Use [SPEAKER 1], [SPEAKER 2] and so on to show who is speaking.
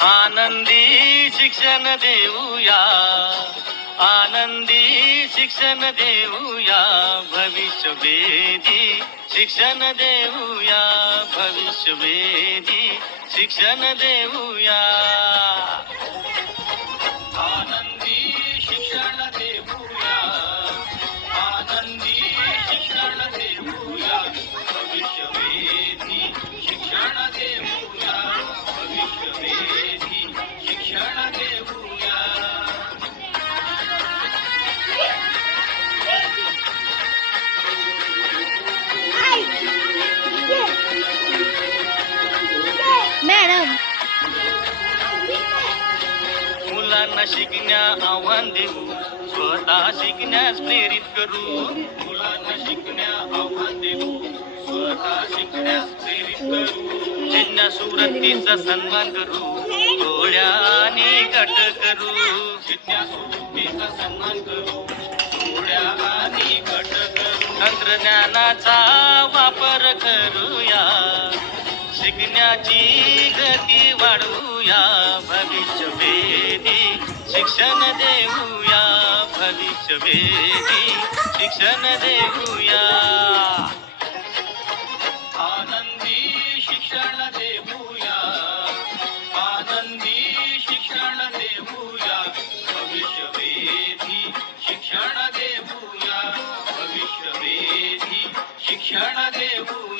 [SPEAKER 1] आनंदी शिक्षण देऊया. आनंदी शिक्षण देऊया. भविष्य वेदी शिक्षण देऊया. भविष्य वेदी शिक्षण देऊया. देऊया
[SPEAKER 2] मॅडम.
[SPEAKER 1] मुलांना शिकण्या आव्हान देऊ. स्वतः शिकण्यास प्रेरित करू. मुलांना शिकण्या आव्हान देऊ. स्वतः शिकण्यास प्रेरित करू. जिज्ञासू वृत्तीचा सन्मान करू. थोड्या प्रकट करू. जिज्ञासू सन्मान करू कट करू तंत्रज्ञानाचा वापर करूया. शिकण्याची गती वाढवूया. भविष्य वेदी शिक्षण देऊया. भविष्य वेदी शिक्षण देऊया. शिक्षण देऊया. भविष्य शिक्षण देऊया.